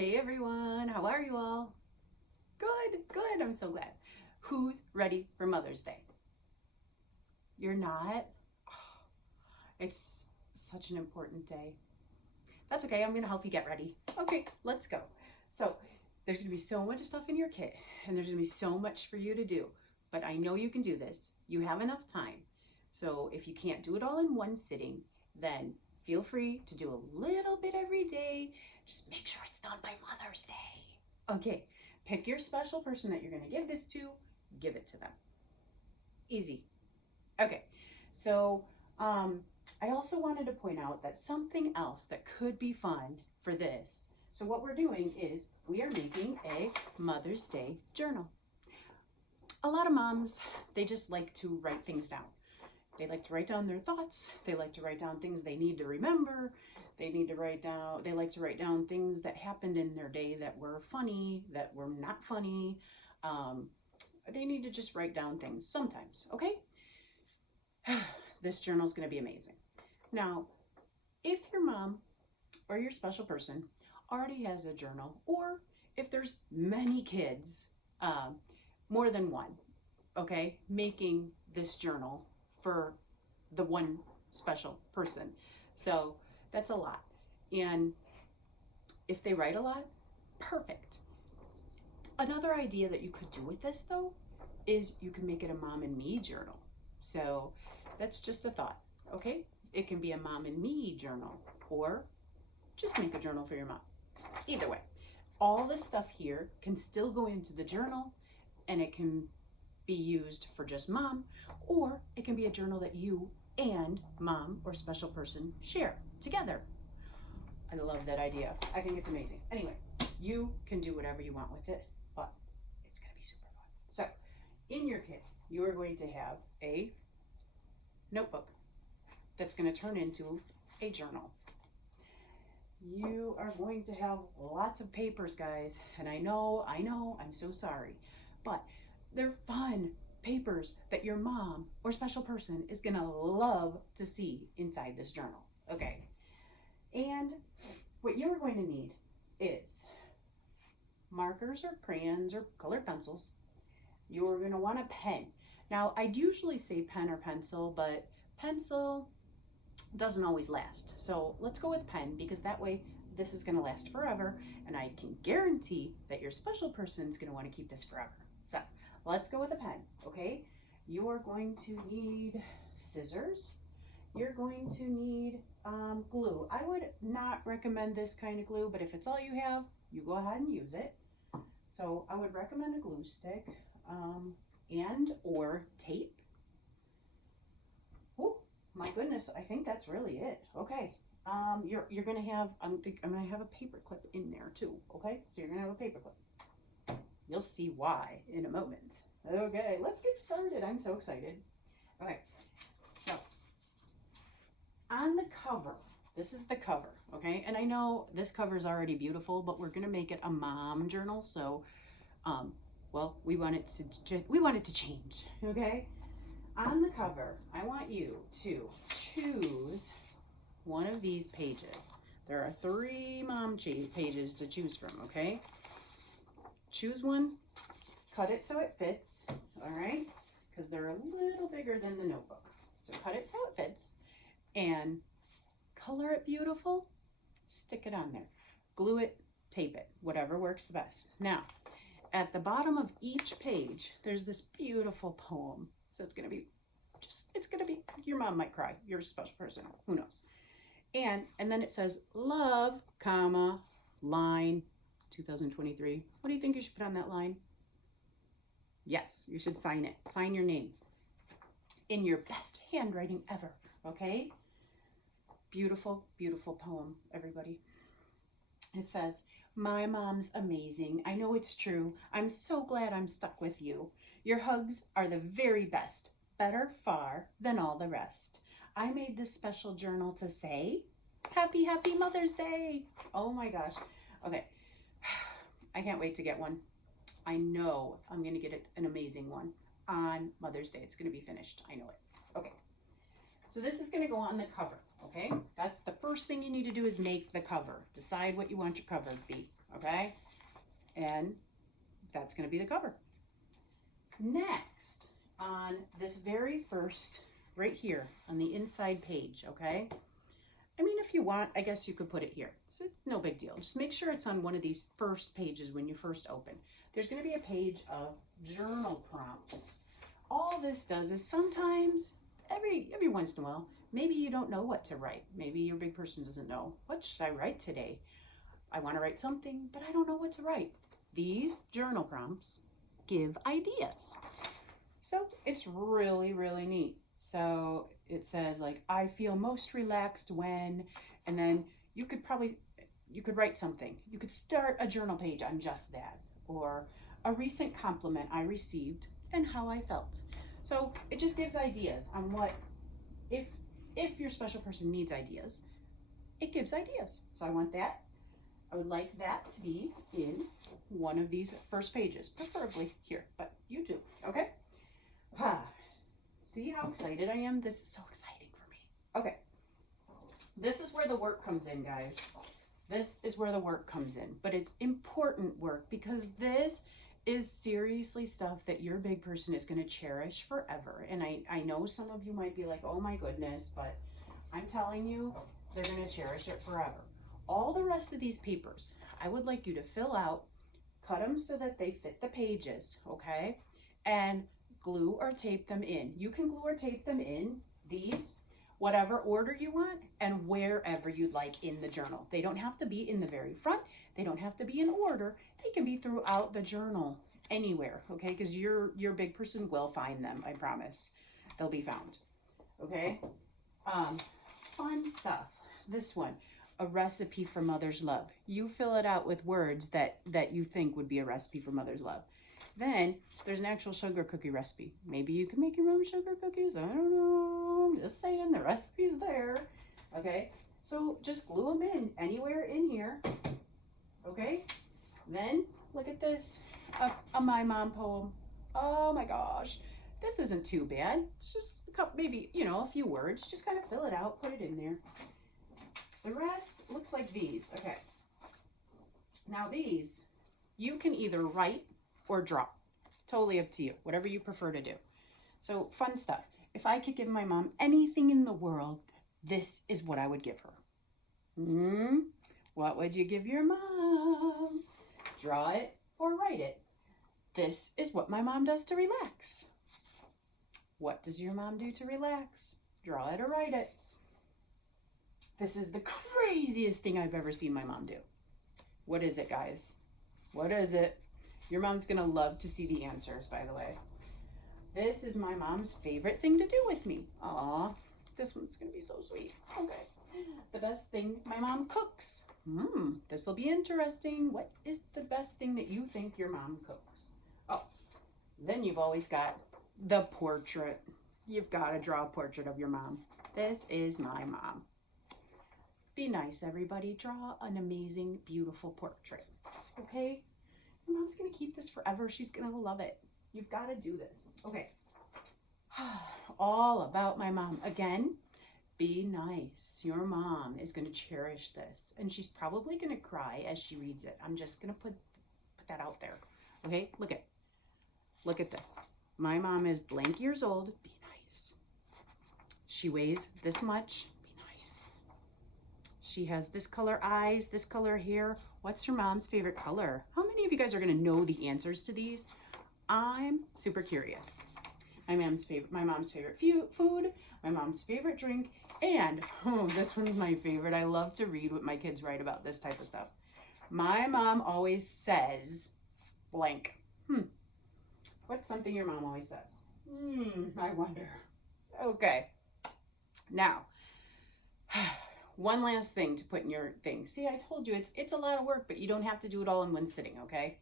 Hey everyone, how are you all? Good, good, I'm so glad. Who's ready for Mother's Day? You're not? It's such an important day. That's okay, I'm gonna help you get ready. Okay, let's go. So, there's gonna be so much stuff in your kit, and there's gonna be so much for you to do, but I know you can do this. You have enough time. So, if you can't do it all in one sitting, then feel free to do a little bit every day. Just make sure it's done by Mother's Day. Okay, pick your special person that you're gonna give this to, give it to them. Easy. Okay, so I also wanted to point out that something else that could be fun for this. So what we're doing is we are making a Mother's Day journal. A lot of moms, they just like to write things down. They like to write down their thoughts. They like to write down things they need to remember. They like to write down things that happened in their day that were funny, that were not funny. They need to just write down things sometimes, okay? This journal is going to be amazing. Now, if your mom or your special person already has a journal, or if there's many kids, more than one, okay, making this journal for the one special person. So that's a lot. And if they write a lot, perfect. Another idea that you could do with this though is you can make it a mom and me journal. So that's just a thought, okay? It can be a mom and me journal, or just make a journal for your mom. Either way, all this stuff here can still go into the journal, and it can be used for just mom, or it can be a journal that you and mom or special person share together. I love that idea. I think it's amazing. Anyway, you can do whatever you want with it, but it's gonna be super fun. So in your kit, you are going to have a notebook that's going to turn into a journal. You are going to have lots of papers, guys, and I know, I'm so sorry, but they're fun papers that your mom or special person is going to love to see inside this journal, okay? And what you're going to need is markers or crayons or colored pencils. You're going to want a pen. Now, I'd usually say pen or pencil, but pencil doesn't always last. So let's go with pen, because that way this is going to last forever, and I can guarantee that your special person is going to want to keep this forever. So let's go with a pen, okay? You're going to need scissors. You're going to need glue. I would not recommend this kind of glue, but if it's all you have, you go ahead and use it. So I would recommend a glue stick. And or tape. Oh my goodness, I think that's really it. Okay, you're gonna have, I'm gonna have a paper clip in there too. Okay, so you're gonna have a paper clip. You'll see why in a moment. Okay, let's get started. I'm so excited. Okay, so on the cover, this is the cover. Okay, and I know this cover is already beautiful, but we're gonna make it a mom journal, so well, we want it to change, okay? On the cover, I want you to choose one of these pages. There are 3 mom pages to choose from, okay? Choose one, cut it so it fits, all right? Because they're a little bigger than the notebook. So cut it so it fits, and color it beautiful, stick it on there. Glue it, tape it, whatever works the best. Now, at the bottom of each page, there's this beautiful poem. So it's gonna be, your mom might cry, you're a special person, who knows. And then it says, love, comma, line, 2023. What do you think you should put on that line? Yes, you should sign it. Sign your name in your best handwriting ever, okay? Beautiful, beautiful poem, everybody. It says, my mom's amazing. I know it's true. I'm so glad I'm stuck with you. Your hugs are the very best, better far than all the rest. I made this special journal to say, happy, happy Mother's Day. Oh my gosh. Okay. I can't wait to get one. I know I'm going to get an amazing one on Mother's Day. It's going to be finished. I know it. Okay. So this is going to go on the cover. Okay, that's the first thing you need to do is make the cover. Decide what you want your cover to be, okay? And that's going to be the cover. Next, on this very first, right here on the inside page, okay? I mean, if you want, I guess you could put it here. It's no big deal. Just make sure it's on one of these first pages when you first open. There's going to be a page of journal prompts. All this does is sometimes, every once in a while, maybe you don't know what to write. Maybe your big person doesn't know. What should I write today? I want to write something, but I don't know what to write. These journal prompts give ideas. So it's really, really neat. So it says like, I feel most relaxed when, and then you could write something. You could start a journal page on just that, or a recent compliment I received and how I felt. So it just gives ideas on what, if your special person needs ideas, it gives ideas. So I want that. I would like that to be in one of these first pages, preferably here, but you too, okay? See how excited I am? This is so exciting for me. Okay, this is where the work comes in, guys. This is where the work comes in, but it's important work because this is seriously stuff that your big person is going to cherish forever. And I know some of you might be like, oh my goodness, but I'm telling you, they're going to cherish it forever. All the rest of these papers, I would like you to fill out, cut them so that they fit the pages, okay? And glue or tape them in. You can glue or tape them in these, whatever order you want and wherever you'd like in the journal. They don't have to be in the very front. They don't have to be in order. They can be throughout the journal, anywhere, okay? Because your big person will find them, I promise. They'll be found, okay? Fun stuff. This one, a recipe for mother's love. You fill it out with words that you think would be a recipe for mother's love. Then there's an actual sugar cookie recipe. Maybe you can make your own sugar cookies. I don't know. I'm just saying the recipe's there. Okay, so just glue them in anywhere in here. Okay, then look at this, a My Mom poem. Oh my gosh, this isn't too bad. It's just a couple, maybe, you know, a few words. Just kind of fill it out, put it in there. The rest looks like these. Okay, now these you can either write or draw. Totally up to you, whatever you prefer to do. So fun stuff. If I could give my mom anything in the world, this is what I would give her. What would you give your mom? Draw it or write it. This is what my mom does to relax. What does your mom do to relax? Draw it or write it. This is the craziest thing I've ever seen my mom do. What is it, guys? What is it? Your mom's gonna love to see the answers, by the way. This is my mom's favorite thing to do with me. Aw, this one's gonna be so sweet. Okay. The best thing my mom cooks. This will be interesting. What is the best thing that you think your mom cooks? Oh, then you've always got the portrait. You've got to draw a portrait of your mom. This is my mom. Be nice, everybody. Draw an amazing, beautiful portrait. Okay? Your mom's going to keep this forever. She's going to love it. You've got to do this. Okay. All about my mom. Again, be nice. Your mom is going to cherish this. And she's probably going to cry as she reads it. I'm just going to put that out there. Okay? Look at this. My mom is blank years old. Be nice. She weighs this much. Be nice. She has this color eyes, this color hair. What's your mom's favorite color? How many of you guys are going to know the answers to these? I'm super curious. My mom's favorite food, my mom's favorite drink, and this one's my favorite. I love to read what my kids write about this type of stuff. My mom always says blank. What's something your mom always says? I wonder. Okay. Now, one last thing to put in your thing. See, I told you it's a lot of work, but you don't have to do it all in one sitting, okay?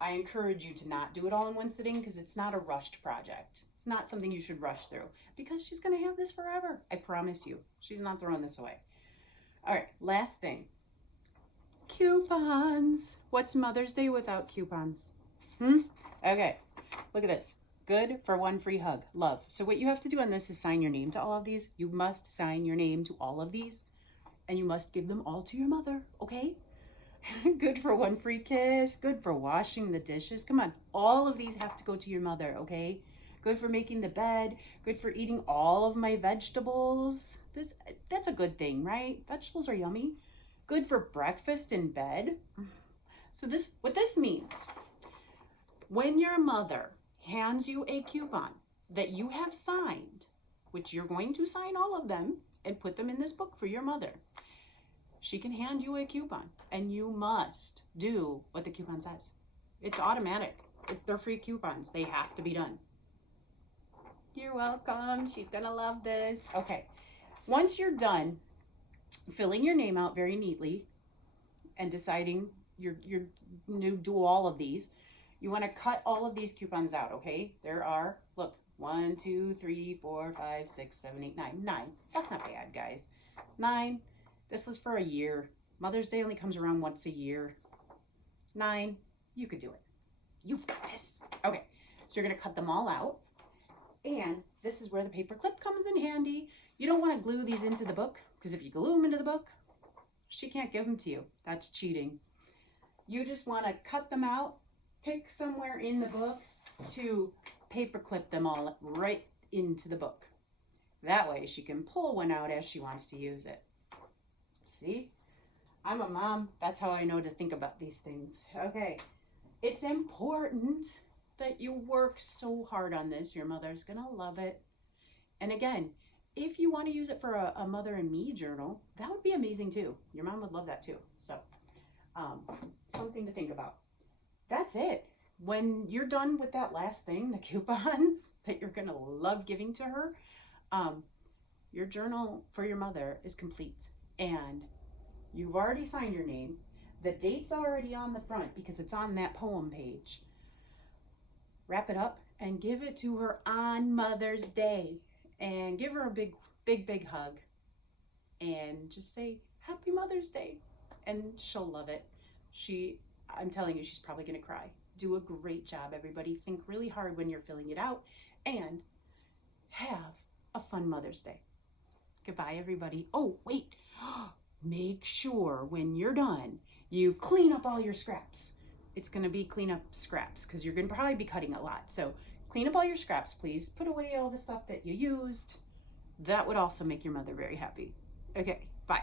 I encourage you to not do it all in one sitting because it's not a rushed project. It's not something you should rush through because she's going to have this forever. I promise you. She's not throwing this away. All right, last thing. Coupons. What's Mother's Day without coupons? Okay, look at this. Good for one free hug. Love. So what you have to do on this is sign your name to all of these. You must sign your name to all of these. And you must give them all to your mother, okay? Good for one free kiss. Good for washing the dishes. Come on. All of these have to go to your mother, okay? Good for making the bed. Good for eating all of my vegetables. That's a good thing, right? Vegetables are yummy. Good for breakfast in bed. So what this means, when your mother hands you a coupon that you have signed, which you're going to sign all of them and put them in this book for your mother, she can hand you a coupon and you must do what the coupon says. It's automatic. They're free coupons. They have to be done. You're welcome. She's gonna love this. Okay. Once you're done filling your name out very neatly and deciding you do all of these, you want to cut all of these coupons out, okay? There are, look, 1, 2, 3, 4, 5, 6, 7, 8, 9. 9. That's not bad, guys. 9. This is for a year. Mother's Day only comes around once a year. 9. You could do it. You've got this. Okay. So you're going to cut them all out. And this is where the paper clip comes in handy. You don't want to glue these into the book, because if you glue them into the book, she can't give them to you. That's cheating. You just want to cut them out, pick somewhere in the book to paper clip them all right into the book. That way she can pull one out as she wants to use it. See? I'm a mom. That's how I know to think about these things. Okay. It's important that you work so hard on this. Your mother's going to love it. And again, if you want to use it for a mother and me journal, that would be amazing too. Your mom would love that too. So, something to think about. That's it. When you're done with that last thing, the coupons that you're going to love giving to her, your journal for your mother is complete. And you've already signed your name. The date's already on the front because it's on that poem page. Wrap it up and give it to her on Mother's Day. And give her a big, big, big hug. And just say, Happy Mother's Day. And she'll love it. I'm telling you, she's probably going to cry. Do a great job, everybody. Think really hard when you're filling it out. And have a fun Mother's Day. Goodbye, everybody. Oh, wait. Make sure when you're done, you clean up all your scraps. It's going to be clean up scraps because you're going to probably be cutting a lot. So clean up all your scraps, please. Put away all the stuff that you used. That would also make your mother very happy. Okay, bye.